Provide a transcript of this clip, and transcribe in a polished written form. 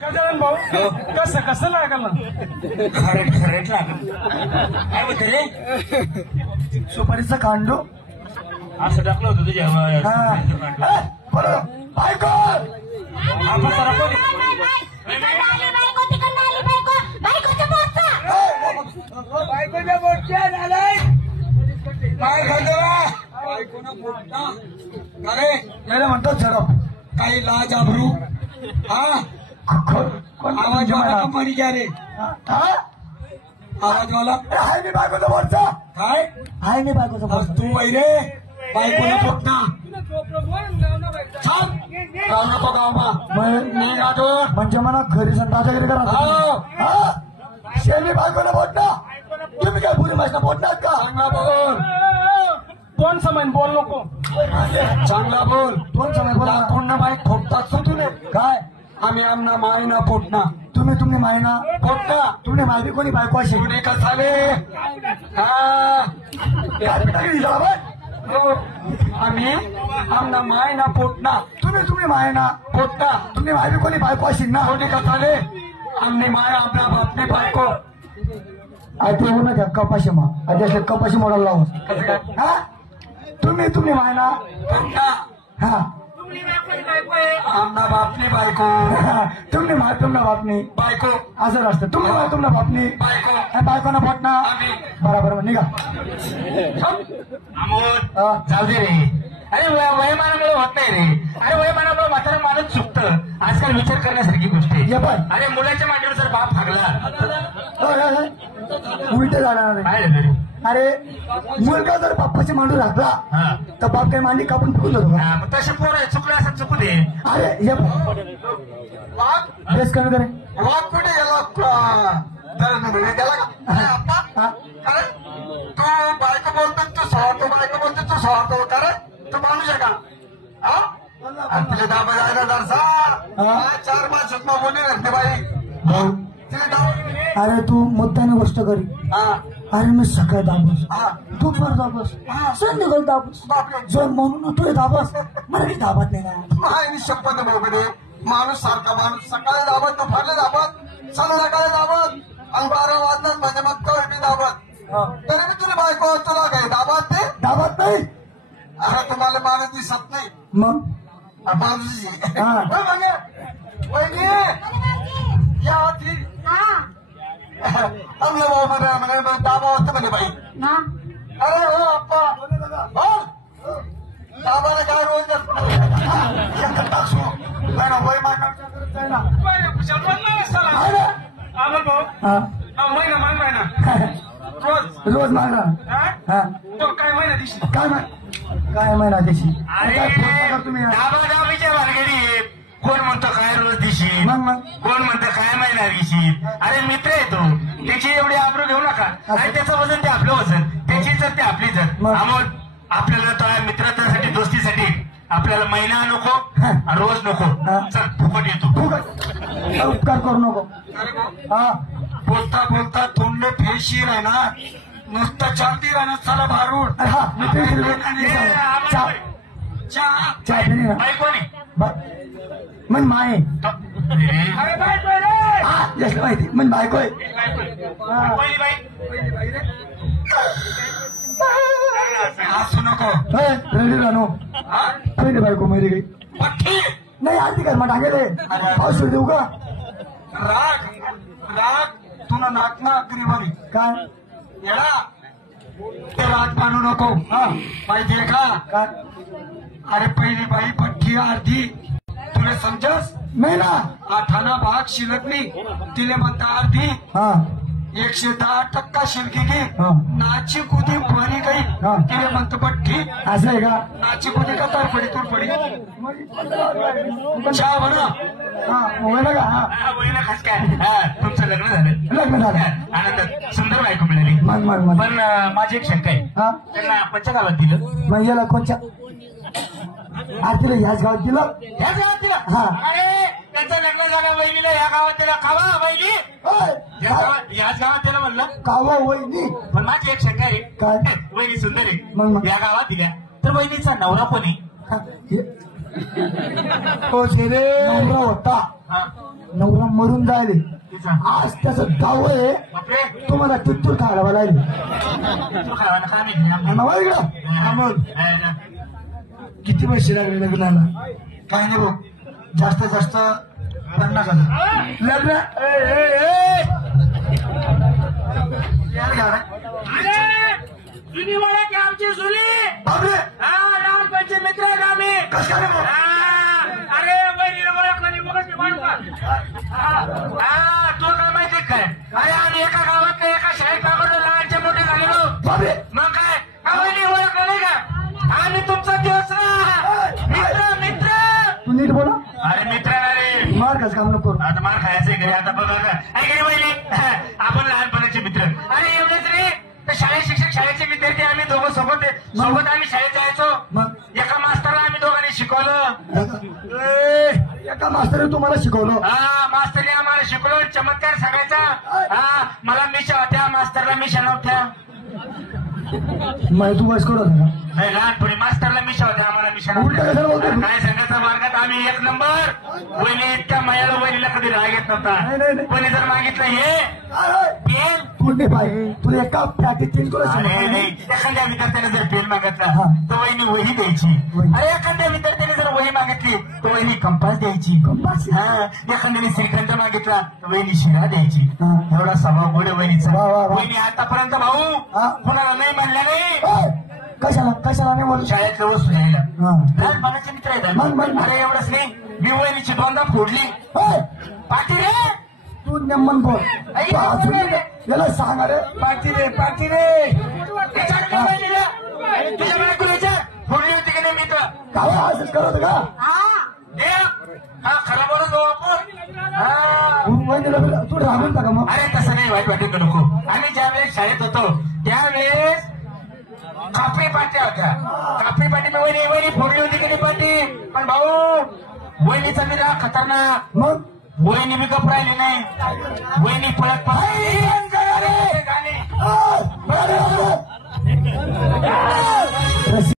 गजानन भाऊ कसं कसं लागल ना खरट खरट लागल काय होत रे सुपारीचं कांडो असं टाकलं होतं तुझ्या बायको आपण जरा कोण बायकोच्या बोटच्या झालाय काय घालतो बायकोनं बोलता अरे याला म्हणतात झडप काही लाज आबरू हा आवाज वाला कंपनी क्या रे आवाज वाला हाय मी बायकोचा बोटचा काय हाय मी बायकोचा बोट तू वैरे बायकोनं बोलता छान गाव नको गावमा मी गातो म्हणजे मला घरी दादागिरी करा शेली बायकोला बोटना तुम्ही काय पुरी माहिती बोटणार का चांगला बोल कोण समन बोल नको चांगला बोल दोन समय बोला पूर्ण बाईक ठोकतात सुटून काय आम्ही आमना मायना पोटना तुम्ही मायना पोटना तुम्ही माहिती कोणी बायको अशी पुणे कसाले आम्ही आमना मायना पोटना तुम्ही मायना पोटना तुम्ही माहिती कोणी बायको अशी ना पुणे कसाले आमनी माय आपल्या बापनी बायको ते हो ना त्या कपाशी मा असे कपाशी मोडायला लावून कसं काय हा तुम्ही मायना पोटना हा आमना बापनी बायको तुम्ही तुमना बापनी बायको असं असतं तुम्ही तुमना बापनी बायको बायकोना बोटना आम्ही बरोबर निघा अमोल हा. जाऊ दे रे अरे वयमानामुळे होत नाही रे अरे वयमानामुळे म्हातारा माणूस चुकतं आजकाल विचार करण्यासारखी गोष्ट आहे ये पण अरे मुलाच्या मांडीवर जर बाप भागला उलट जाणार नाही. काय झालं रे अरे मुलगा जर बाप्पाची मांडू राखला हा तर बाप काही मांडी कापून फेकून देतो का? हा, मग तसे पोर आहे चुकलं असं चुकू दे अरे हे वाघ बेस कमी करे वाघ कुठे गेला गेला का हा? अरे तू बायको बोलतो तू सवारतो बायको बोलतो तू सवारतो का रे तू माणूस आहे का हा आणि तिला दाबा जायला जरसा 4 मास सुद्धा बोलली घरते बाई भाऊ तिला दाबा अरे तू मुद्दाने गोष्ट करी हा अरे मी सकाळी दाबस हा दुपार दाबस संध्याकाळी दाबस बापरे जर म्हणून तू दाबस मला काही दाबत नाही ना माय शपथ भाऊकडे माणूस सारखा माणूस सकाळी दाबत दुपारला दाबत संध्याकाळी दाबत आणि 12 वाजतात म्हणजे मग तो मी दाबत तरी मी तुला बायको तुला काय दाबत ते दाबत नाही अरे तुम्हाला माणूस दिसत नाही मग माणूस हा. म्हणजे वहिनी या होती आपल्या भाऊ म्हणे दाबा होतं म्हणे बाई अरे हो अप्पा हो दाबाला काय रोज वय आमल भाऊ हा. महिना मान महिना रोज रोज मागा हा तो काय महिना दिवशी काय महिना त्याची अरे तुम्ही दाबा दाबीच्या भानगडी कोण म्हणतो काय रोज दिशी मग कोण म्हणतं काय महिना दिशी अरे मित्र आहे तो त्याची एवढी आबरू घेऊ नका आणि त्याचं वजन ते आपलं वजन त्याची इज्जत ते आपली इज्जत मग? अमोल आपल्याला तो मित्रत्वासाठी दोस्तीसाठी आपल्याला महिना नको रोज नको हा. चल फुकट येतो उपकार करू नको हा बोलता बोलता तोंड फेशीर आहे ना नुसतं चालती राहणार चला भारूड अरे हा मी ते चहा चहा पिली ना बाई कोणी मन माय अरे बाई हा जसं माहिती मन बायको आहे पहिली बाई हसू नको रेडी राहणो पहिली बायको मेरी गई पट्टी नाही आरती कर मग टाकेले पाऊस देऊ का राग राग तुला नाकना अग्निवारी काय येडा ते राग मानू नको हा पाहिजे का काय अरे पहिली बाई पट्टी अर्धी तुला समजस नाही ना 8 भाग शिल्लक नाही तिले म्हणता अर्धी हा 110% शिल्की घे हा. नाची कुदी भरी गई हा. तिले म्हणतो पट्टी असं आहे का नाची कुदी का तर पडी तूर पडी चहा बरं हा मोबाईल का हा वहिला खास काय तुमचं लग्न झालं लग्न झालं आनंदात सुंदर बायको मिळाली मग पण माझी एक शंका आहे हा त्यांना पंचगावात दिलं मग याला कोणच्या आरतीला याच गावात दिलं ह्याच गावात दिलं हा. अरे त्यांचं लग्न झालं वहिनीला या गावात दिलं खावा वहिनी याच गावात दिलं म्हणलं कावा वहिनी पण माझी एक शंका आहे काय वहिनी सुंदर आहे मग. या गावात दिल्या तर वहिनीचा नवरा कोणी हा, हे- तो शेरे नवरा होता, नवरा मरून जायले. आज त्याचं गाव आहे, तुम्हाला तिथून खायला लागले. किती पैसे लागले लग्नाला? काय नाही भाऊ, जास्तीत जास्त 50,000 लग्न. जुनी ओळख आहे आमची जुनी. बापरे, लहानपणचे मित्र आहेत आम्ही. कसं काय रे भाऊ? अरे वहिनीला ओळखलं नाही मग माणूस तुला काय माहिती काय? अरे आम्ही एका गावात एका शाळेत पकडलो, लहानचे मोठे झाले भाऊ. बापरे, मग काय वहिनी ओळखलं नाही का? आम्ही तुमचा दिवस मित्र मित्र. तू नीट बोला. अरे मित्र ना रे. मार कसं काम नको. आता मला खायचंय घरी. आता बघा काय वहिनी, आपण लहानपणाचे मित्र. अरे एवढेच रे, तर शाळेत शाळेचे विद्यार्थी आम्ही दोघं सोबत आम्ही शाळेत जायचो. मग एका मास्तरला आम्ही दोघांनी शिकवलं. एका मास्तरने तुम्हाला शिकवलं? मास्तरने आम्हाला शिकवलं चमत्कार सांगायचा. मला मिशा होत्या, मास्तरला मिशा नव्हत्या. तू वयस्कर होता का? नाही, लहानपणी मास्तरला मिशा होत्या, आम्हाला मिशा उलटं कशाला बोलतो? नव्हत्या. काय सांगायचं, वर्गात आम्ही 1 नंबर. वहिनी इतक्या मायाला वहिनीला कधी राग येत नाही, नव्हता. नाही. कोणी जर मागितलं हे पेन, तू नाही पाहिजे, तुला एका फॅटीत 3 तुला अरे शिकवलं. नाही, एखाद्या विद्यार्थ्याने जर पेन मागितला हा. तर वहिनी वही द्यायची. वही. अरे एखाद्या विद्यार्थ्याने जर वही मागितली तर वहिनी कंपास द्यायची. कंपास? एखाद्याने श्रीखंड मागितला तर वहिनी शिरा द्यायची. हा. एवढा स्वभाव गोड आहे वहिनीचा. वा, वा, वा. वहिनी आतापर्यंत भाऊ हा. कुणाला नाही म्हणलं नाही. कशाला नाही बोलू? शाळेतल्या वस्तू घ्यायला हा. लहानपणाचे मित्र आहेत मग. आम्ही. अरे एवढंच नाही, मी वहिनीची दोनदा फोडली. पाठी रे, तू नेमन बोल. तू हसून ये. याला सांग अरे. पाठी रे. याच्यात काय वहिनीला? तुझ्या बायकोला फोडली होती की नाही मी तर? काय असंच करत का? खरं बोलत हो आपण. तू राहून का मग? अरे तसं नाही, वाईट वाटेल नको. आम्ही ज्यावेळेस शाळेत होतो त्यावेळेस कापडी पाट्या होत्या. कापडी पाटी मी वहिनी फोडली होती की नाही पाटी? पण भाऊ वहिनीचा मी राग खतरनाक. मग वहिनी मी गप राहिली नाही. वहिनी पळत अरे, गाणे. अरे, अरे, अरे.